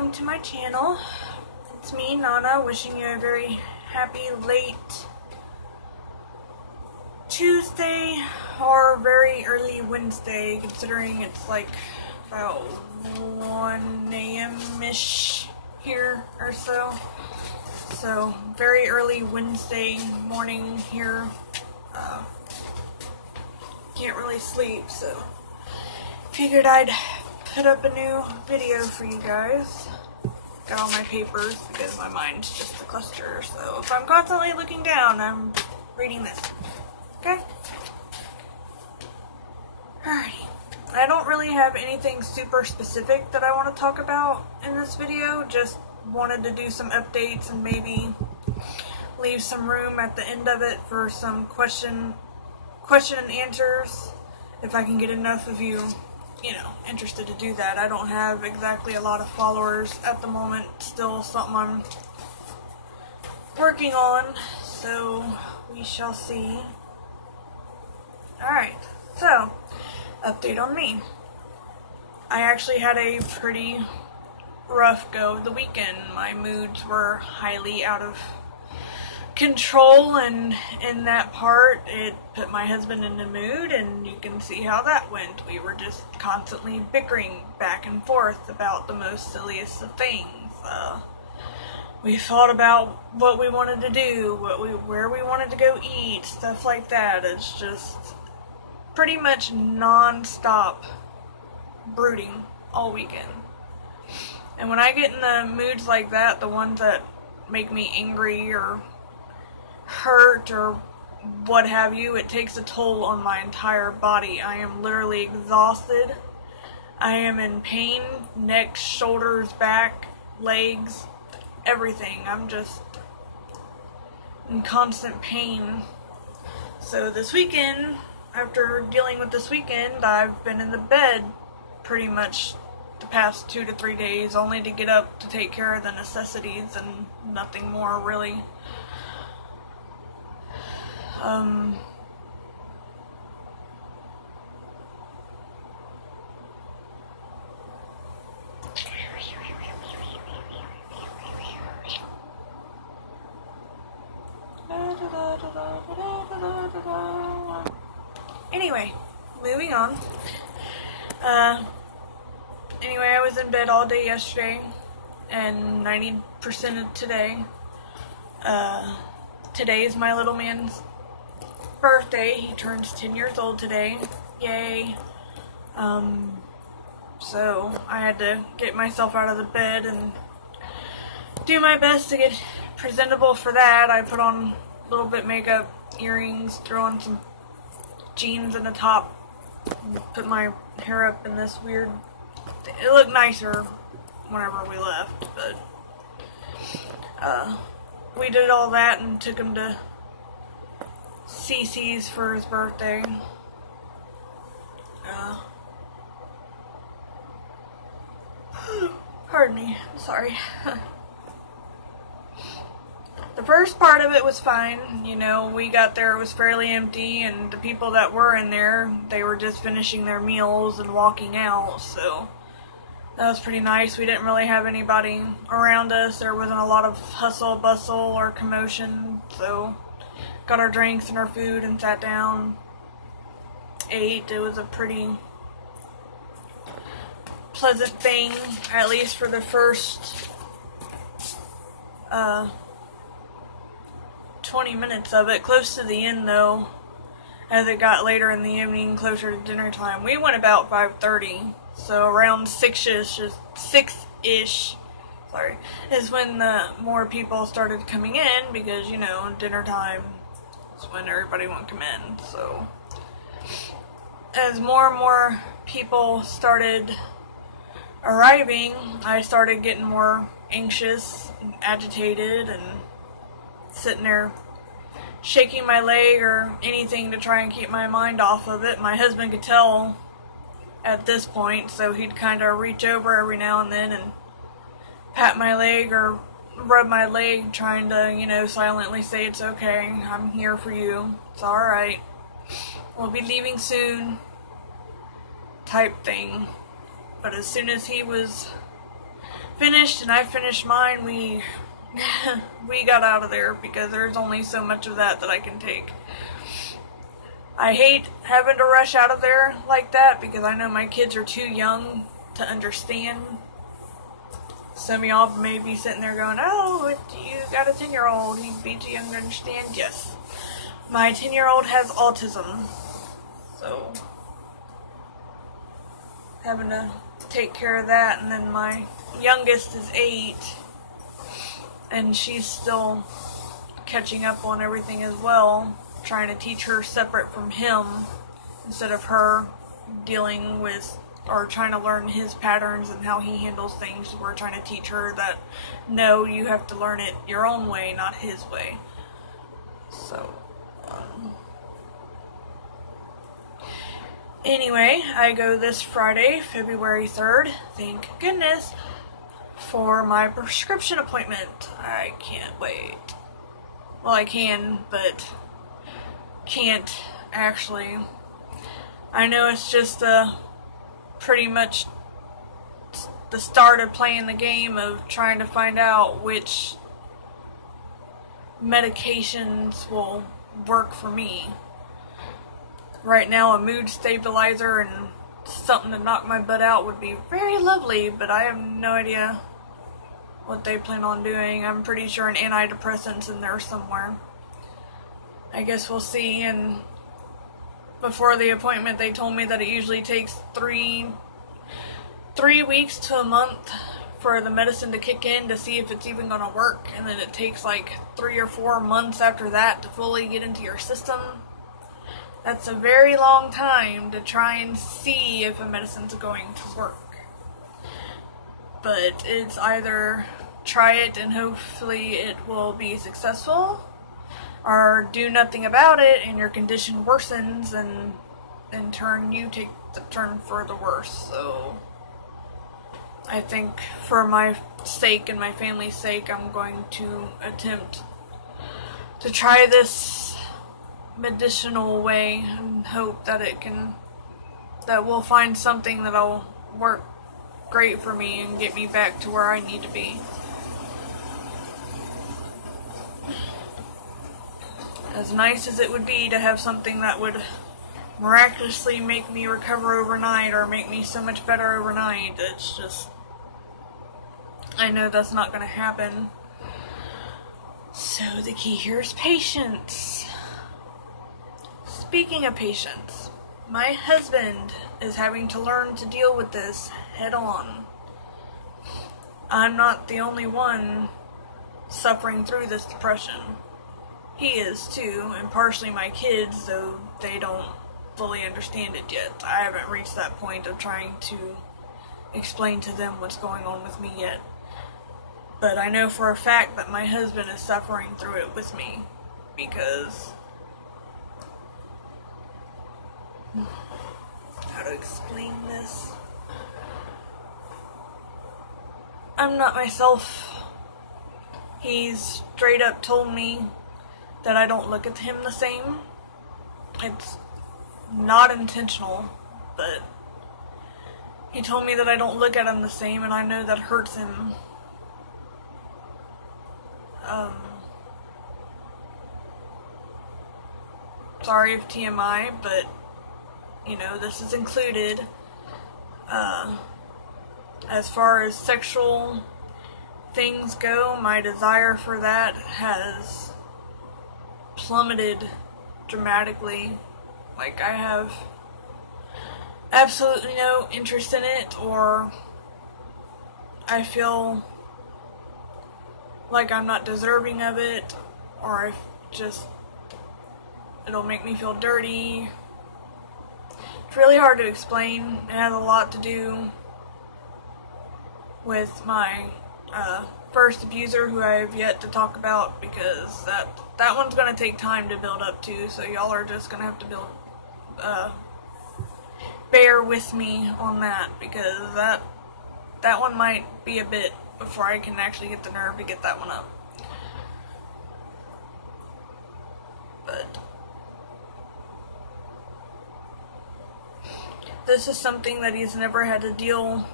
welcome to my channel. It's me, Nana, wishing you a very happy late Tuesday or very early Wednesday, considering it's like about 1 a.m.-ish here or so. So, very early Wednesday morning here. Can't really sleep, so figured I'd put up a new video for you guys. Got all my papers because my mind's just a cluster, so if I'm constantly looking down, I'm reading this. Okay? Alrighty. I don't really have anything super specific that I want to talk about in this video, just wanted to do some updates and maybe leave some room at the end of it for some question and answers, if I can get enough of you, interested to do that. I don't have exactly a lot of followers at the moment, still something I'm working on, so we shall see. Alright, so, update on me. I actually had a pretty rough go of the weekend. My moods were highly out of control, and in that part it put my husband in a mood, and you can see how that went. We were just constantly bickering back and forth about the most silliest of things. We thought about what we wanted to do, where we wanted to go eat, stuff like that. It's just pretty much non-stop brooding all weekend. And when I get in the moods like that, the ones that make me angry or hurt or what have you, it takes a toll on my entire body. I am literally exhausted. I am in pain, neck, shoulders, back, legs, everything. I'm just in constant pain. So this weekend, after dealing with this weekend, I've been in the bed pretty much the past 2 to 3 days, only to get up to take care of the necessities and nothing more really. Anyway, moving on. Anyway, I was in bed all day yesterday and 90% of today. Today is my little man's birthday. He turns 10 years old today. Yay. So I had to get myself out of the bed and do my best to get presentable for that. I put on a little bit makeup, earrings, threw on some jeans and a top, and put my hair up in this weird, it looked nicer whenever we left, but we did all that and took him to CC's for his birthday. Pardon me, I'm sorry. The first part of it was fine. We got there, it was fairly empty, and the people that were in there, they were just finishing their meals and walking out, so that was pretty nice. We didn't really have anybody around us. There wasn't a lot of hustle, bustle, or commotion, so got our drinks and our food and sat down, ate. It was a pretty pleasant thing, at least for the first 20 minutes of it. Close to the end though, as it got later in the evening, closer to dinner time. We went about 5:30, so around 6-ish, sorry, is when the more people started coming in, because dinner time is when everybody won't come in. So as more and more people started arriving, I started getting more anxious and agitated and sitting there shaking my leg or anything to try and keep my mind off of it. My husband could tell at this point, so he'd kind of reach over every now and then and pat my leg or rub my leg, trying to, silently say, "It's okay, I'm here for you, it's alright, we'll be leaving soon," type thing. But as soon as he was finished and I finished mine, we we got out of there because there's only so much of that I can take. I hate having to rush out of there like that because I know my kids are too young to understand. Some of y'all may be sitting there going, oh, you got a 10-year-old, he'd be too young to understand. Yes, my 10-year-old has autism, so having to take care of that. And then my youngest is 8, and she's still catching up on everything as well, trying to teach her separate from him instead of her dealing with or trying to learn his patterns and how he handles things. We're trying to teach her that no, you have to learn it your own way, not his way. So anyway, I go this Friday, February 3rd, thank goodness, for my prescription appointment. I can't wait. Well, I can, but can't actually. I know it's just pretty much the start of playing the game of trying to find out which medications will work for me. Right now, a mood stabilizer and something to knock my butt out would be very lovely, but I have no idea what they plan on doing. I'm pretty sure an antidepressant's in there somewhere. I guess we'll see. And before the appointment, they told me that it usually takes three weeks to a month for the medicine to kick in to see if it's even going to work, and then it takes like 3 or 4 months after that to fully get into your system. That's a very long time to try and see if a medicine's going to work. But it's either try it and hopefully it will be successful, or do nothing about it and your condition worsens and in turn you take the turn for the worse. So I think for my sake and my family's sake, I'm going to attempt to try this medicinal way and hope that that we'll find something that'll work great for me and get me back to where I need to be. As nice as it would be to have something that would miraculously make me recover overnight or make me so much better overnight, it's just, I know that's not going to happen. So the key here is patience. Speaking of patience, my husband is having to learn to deal with this head on. I'm not the only one suffering through this depression. He is too, and partially my kids, though they don't fully understand it yet. I haven't reached that point of trying to explain to them what's going on with me yet. But I know for a fact that my husband is suffering through it with me, because how to explain this? I'm not myself. He's straight up told me that I don't look at him the same. It's not intentional, but he told me that I don't look at him the same, and I know that hurts him. Sorry if TMI, but you know, this is included. As far as sexual things go, my desire for that has plummeted dramatically. Like, I have absolutely no interest in it, or I feel like I'm not deserving of it, or it'll make me feel dirty. It's really hard to explain. It has a lot to do with my first abuser, who I have yet to talk about, because that one's going to take time to build up to, so y'all are just going to have to bear with me on that, because that one might be a bit before I can actually get the nerve to get that one up. But this is something that he's never had to deal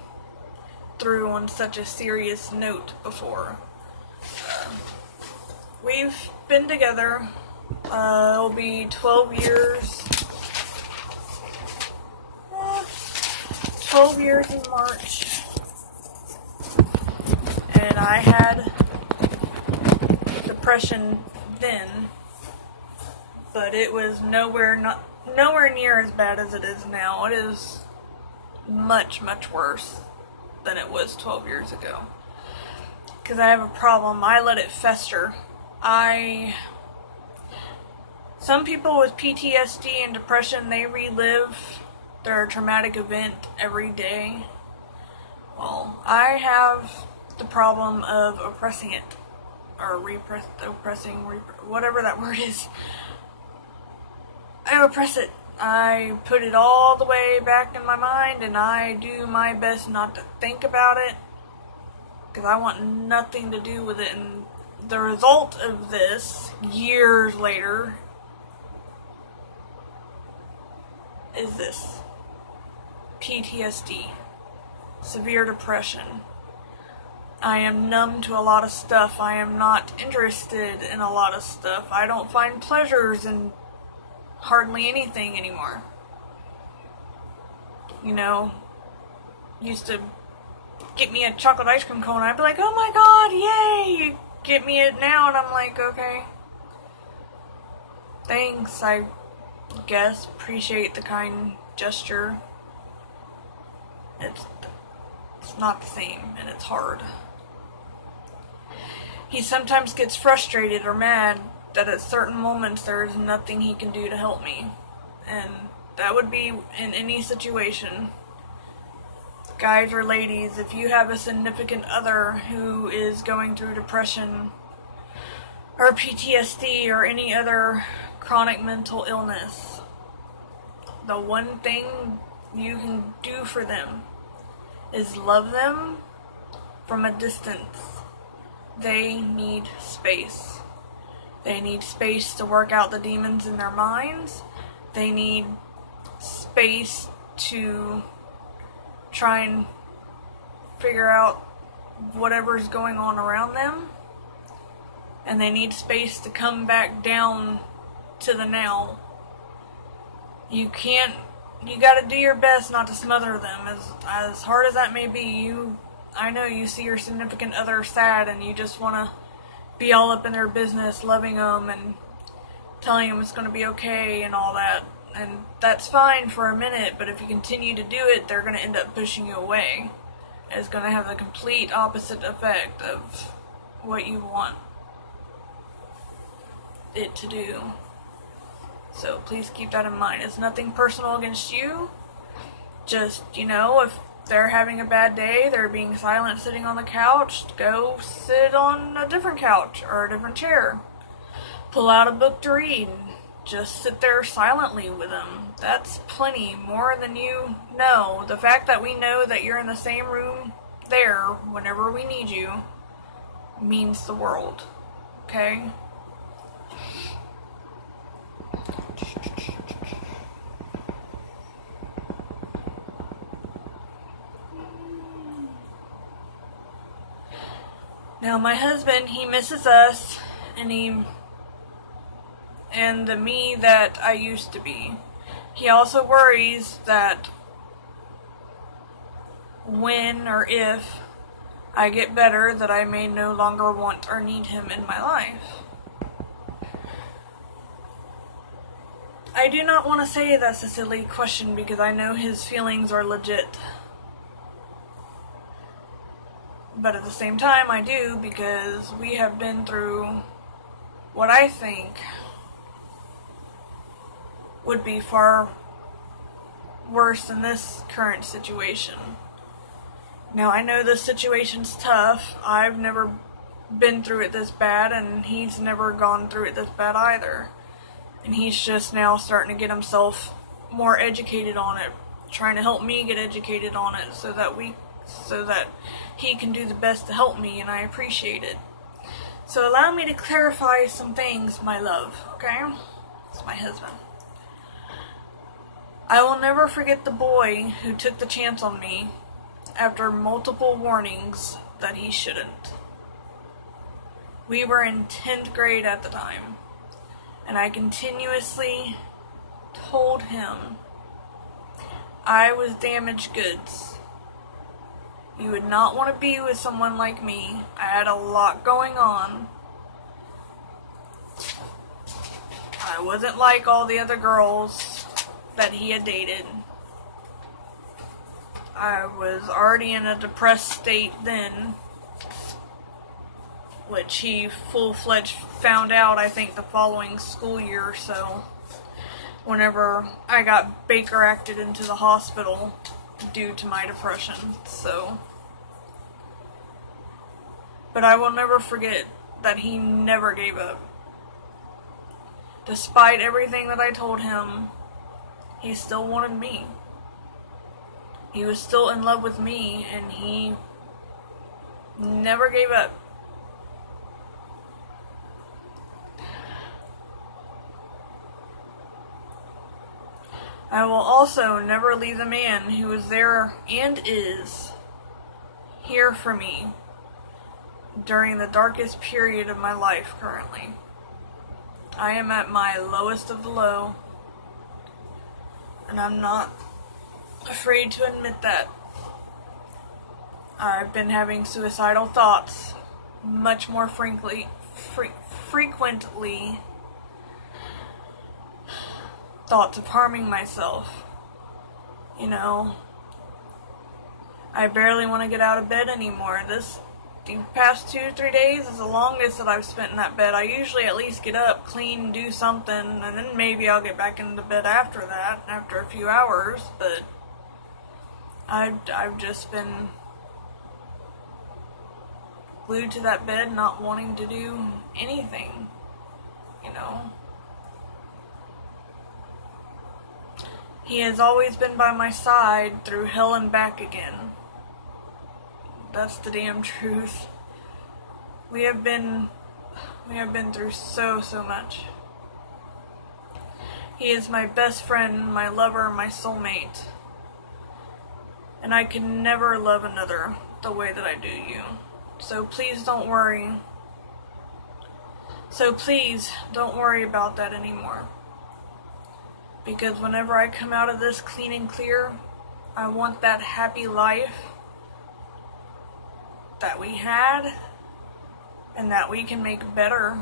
through on such a serious note before. We've been together, it'll be 12 years, 12 years in March, and I had depression then, but it was nowhere near as bad as it is now. It is much, much worse than it was 12 years ago. Because I have a problem. I let it fester. Some people with PTSD and depression, they relive their traumatic event every day. Well, I have the problem of oppressing it. Or whatever that word is. I oppress it. I put it all the way back in my mind, and I do my best not to think about it, because I want nothing to do with it. And the result of this, years later, is this: PTSD, severe depression. I am numb to a lot of stuff. I am not interested in a lot of stuff. I don't find pleasures in hardly anything anymore. You know, used to get me a chocolate ice cream cone, I'd be like, oh my god, yay! You get me it now, and I'm like, okay. Thanks, I guess. Appreciate the kind gesture. It's not the same, and it's hard. He sometimes gets frustrated or mad that at certain moments there is nothing he can do to help me. And that would be in any situation. Guys or ladies, if you have a significant other who is going through depression or PTSD or any other chronic mental illness, the one thing you can do for them is love them from a distance. They need space. They need space to work out the demons in their minds. They need space to try and figure out whatever's going on around them. And they need space to come back down to the now. You gotta do your best not to smother them. As hard as that may be, I know you see your significant other sad and you just want to be all up in their business, loving them and telling them it's going to be okay and all that. And that's fine for a minute, but if you continue to do it, they're going to end up pushing you away. It's going to have the complete opposite effect of what you want it to do. So please keep that in mind. It's nothing personal against you. Just, if they're having a bad day, they're being silent sitting on the couch, go sit on a different couch or a different chair. Pull out a book to read. Just sit there silently with them. That's plenty, more than you know. The fact that we know that you're in the same room there whenever we need you means the world. Okay? Now, my husband, he misses us, and the me that I used to be. He also worries that when or if I get better, that I may no longer want or need him in my life. I do not want to say that's a silly question because I know his feelings are legit. But at the same time, I do, because we have been through what I think would be far worse than this current situation. Now, I know this situation's tough. I've never been through it this bad, and he's never gone through it this bad either. And he's just now starting to get himself more educated on it, trying to help me get educated on it so that he can do the best to help me, and I appreciate it. So allow me to clarify some things, my love, okay? It's my husband. I will never forget the boy who took the chance on me after multiple warnings that he shouldn't. We were in 10th grade at the time, and I continuously told him I was damaged goods. You would not want to be with someone like me. I had a lot going on. I wasn't like all the other girls that he had dated. I was already in a depressed state then, which he full-fledged found out, I think, the following school year or so, whenever I got Baker acted into the hospital due to my depression. So, but I will never forget that he never gave up. Despite everything that I told him, he still wanted me. He was still in love with me, and he never gave up. I will also never leave the man who was there and is here for me during the darkest period of my life currently. I am at my lowest of the low, and I'm not afraid to admit that. I've been having suicidal thoughts much more frequently, thoughts of harming myself. You know, I barely want to get out of bed anymore. The past 2-3 days is the longest that I've spent in that bed. I usually at least get up, clean, do something, and then maybe I'll get back into bed after that, after a few hours, but I've just been glued to that bed, not wanting to do anything, you know. He has always been by my side through hell and back again. That's the damn truth. We have been through so much. He is my best friend, my lover, my soulmate. And I can never love another the way that I do you. So please don't worry. So please don't worry about that anymore. Because whenever I come out of this clean and clear, I want that happy life that we had and that we can make better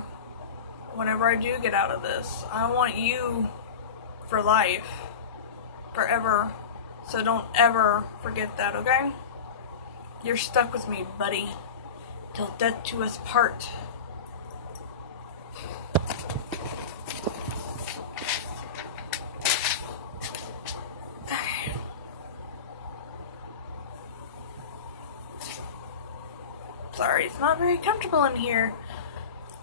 whenever I do get out of this. I want you for life, forever. So don't ever forget that, okay? You're stuck with me, buddy. Till death do us part. Sorry, it's not very comfortable in here.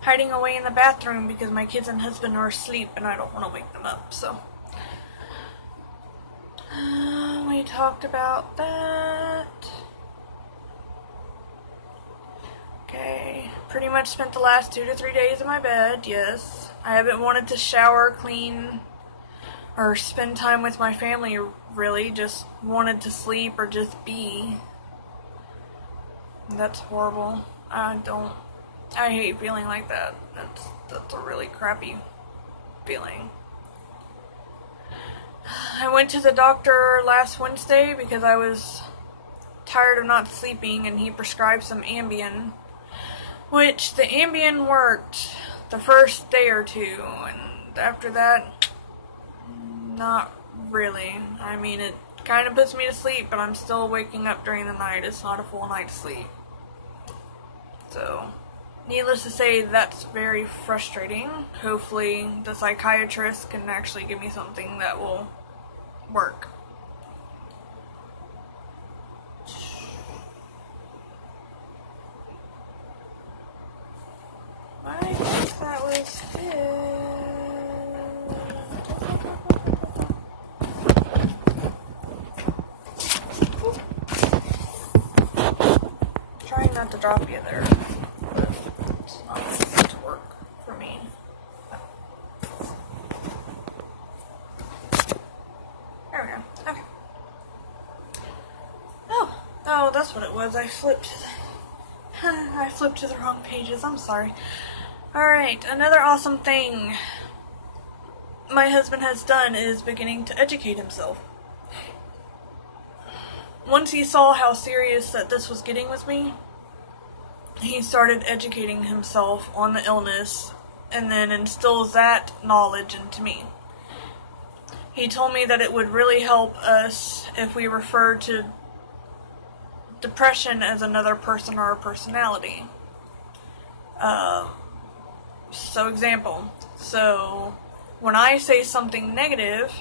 Hiding away in the bathroom because my kids and husband are asleep and I don't want to wake them up, so. We talked about that. Okay, pretty much spent the last 2 to 3 days in my bed, yes. I haven't wanted to shower, clean, or spend time with my family, really. Just wanted to sleep or just be. That's horrible. I hate feeling like that. That's a really crappy feeling. I went to the doctor last Wednesday because I was tired of not sleeping, and he prescribed some Ambien, which the Ambien worked the first day or two, and after that, not really. I mean, it kind of puts me to sleep, but I'm still waking up during the night. It's not a full night's sleep. So, needless to say, that's very frustrating. Hopefully, the psychiatrist can actually give me something that will work. I think that was it. Trying not to drop you there. It's not going to work for me. There we go. Okay. Oh, Oh, that's what it was. I flipped to the wrong pages. I'm sorry. Alright, another awesome thing my husband has done is beginning to educate himself. Once he saw how serious that this was getting with me, he started educating himself on the illness and then instills that knowledge into me. He told me that it would really help us if we referred to depression as another person or a personality. So when I say something negative,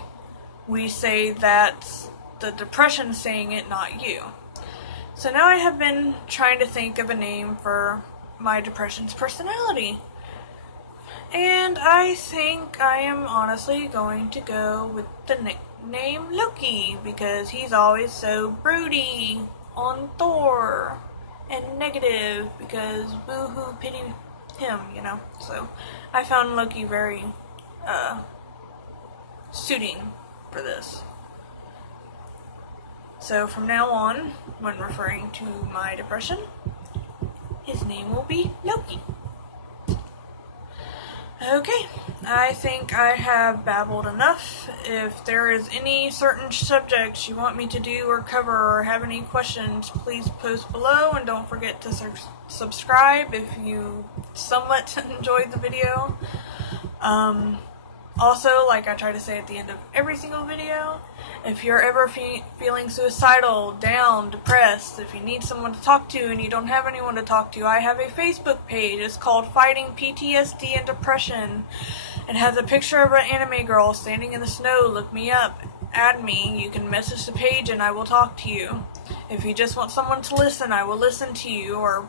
we say that's the depression saying it, not you. So now I have been trying to think of a name for my depression's personality. And I think I am honestly going to go with the nickname Loki, because he's always so broody on Thor and negative, because boo-hoo, pity him, you know. So I found Loki very suiting for this. So from now on, when referring to my depression, his name will be Loki. Okay, I think I have babbled enough. If there is any certain subjects you want me to do or cover or have any questions, please post below, and don't forget to subscribe if you somewhat enjoyed the video. Also, like I try to say at the end of every single video, if you're ever feeling suicidal, down, depressed, if you need someone to talk to and you don't have anyone to talk to, I have a Facebook page. It's called Fighting PTSD and Depression. It has a picture of an anime girl standing in the snow. Look me up. Add me. You can message the page and I will talk to you. If you just want someone to listen, I will listen to you or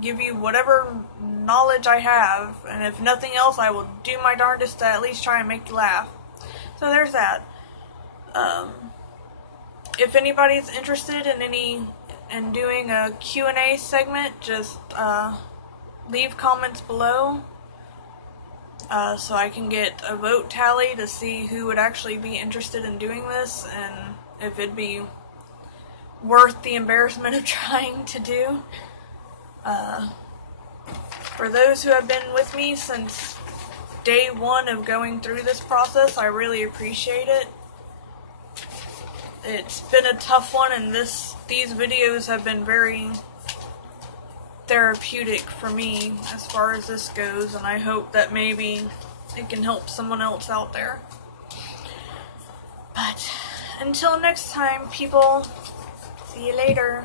give you whatever knowledge I have. And if nothing else, I will do my darndest to at least try and make you laugh. So there's that. If anybody's interested in doing a Q&A segment, just leave comments below so I can get a vote tally to see who would actually be interested in doing this and if it'd be worth the embarrassment of trying to do. For those who have been with me since day one of going through this process, I really appreciate it. It's been a tough one, and these videos have been very therapeutic for me as far as this goes, and I hope that maybe it can help someone else out there. But until next time, people, see you later.